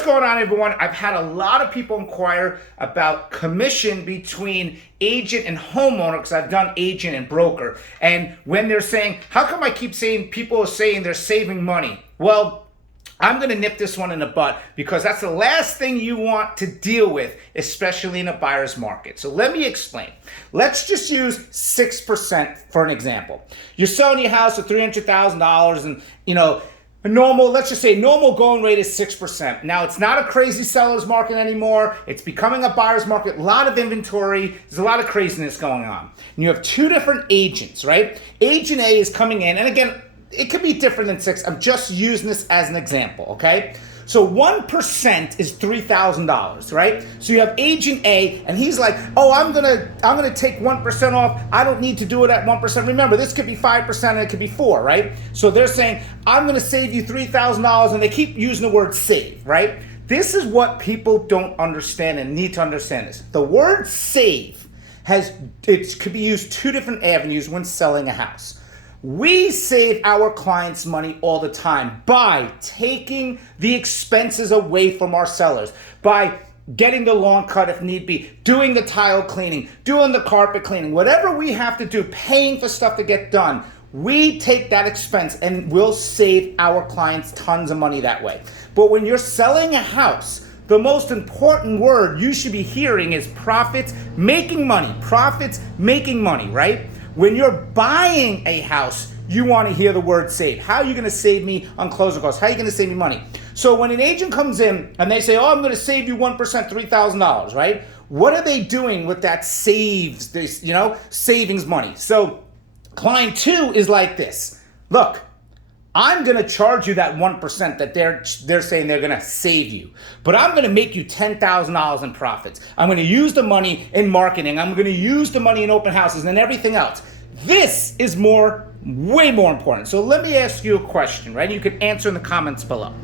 What's going on, everyone? I've had a lot of people inquire about commission between agent and homeowner because I've done agent and broker. And when they're saying, how come I keep saying people are saying they're saving money? Well, I'm going to nip this one in the bud because that's the last thing you want to deal with, especially in a buyer's market. So let me explain. Let's just use 6% for an example. You're selling your house for $300,000 and, let's just say normal going rate is 6%. Now, it's not a crazy seller's market anymore. It's becoming a buyer's market. A lot of inventory. There's a lot of craziness going on. And you have two different agents, right? Agent A is coming in, and again, it could be different than 6. I'm just using this as an example, okay? So 1% is $3,000, right? So you have agent A, and he's like, oh, I'm gonna take 1% off. I don't need to do it at 1%. Remember, this could be 5% and it could be 4%, right? So they're saying, I'm gonna save you $3,000, and they keep using the word save, right? This is what people don't understand and need to understand this. The word save could be used two different avenues when selling a house. We save our clients money all the time by taking the expenses away from our sellers, by getting the lawn cut if need be, doing the tile cleaning, doing the carpet cleaning, whatever we have to do, paying for stuff to get done. We take that expense and we'll save our clients tons of money that way. But when you're selling a house, the most important word you should be hearing is profits, making money, right? When you're buying a house, you want to hear the word save. How are you going to save me on closing costs? How are you going to save me money? So when an agent comes in and they say, oh, I'm going to save you 1%, $3,000, right? What are they doing with that savings money? So client 2 is like this. Look, I'm going to charge you that 1% that they're saying they're going to save you. But I'm going to make you $10,000 in profits. I'm going to use the money in marketing. I'm going to use the money in open houses and everything else. This is way more important. So let me ask you a question, right? You can answer in the comments below.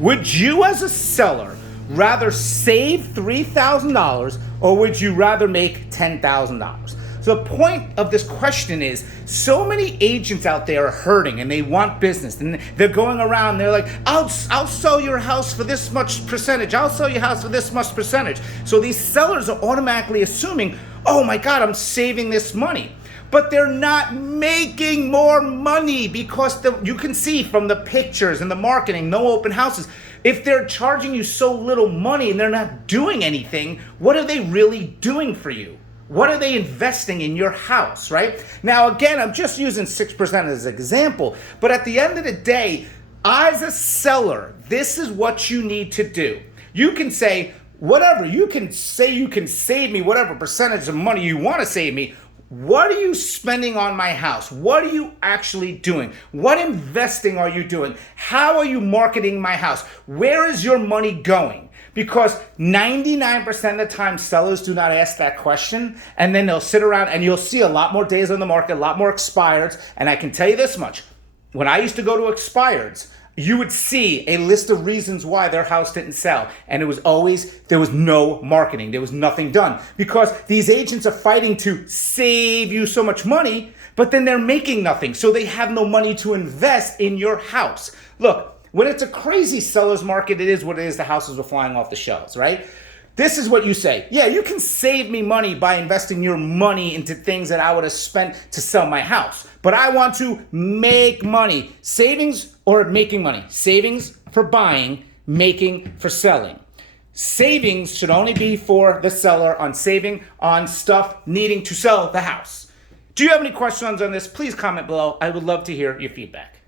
Would you as a seller rather save $3,000 or would you rather make $10,000? So the point of this question is, so many agents out there are hurting and they want business and they're going around, they're like, I'll sell your house for this much percentage. I'll sell your house for this much percentage. So these sellers are automatically assuming, oh my God, I'm saving this money. But they're not making more money because you can see from the pictures and the marketing, no open houses. If they're charging you so little money and they're not doing anything, what are they really doing for you? What are they investing in your house, right? Now, again, I'm just using 6% as an example, but at the end of the day, as a seller, this is what you need to do. You can say whatever, you can save me whatever percentage of money you want to save me. What are you spending on my house? What are you actually doing? What investing are you doing? How are you marketing my house? Where is your money going? Because 99% of the time, sellers do not ask that question, and then they'll sit around and you'll see a lot more days on the market, a lot more expireds. And I can tell you this much, when I used to go to expireds, you would see a list of reasons why their house didn't sell. And it was always, there was no marketing. There was nothing done. Because these agents are fighting to save you so much money, but then they're making nothing. So they have no money to invest in your house. Look, when it's a crazy seller's market, it is what it is. The houses are flying off the shelves, right? This is what you say. Yeah, you can save me money by investing your money into things that I would have spent to sell my house. But I want to make money. Savings or making money? Savings for buying, making for selling. Savings should only be for the seller on saving on stuff needing to sell the house. Do you have any questions on this? Please comment below. I would love to hear your feedback.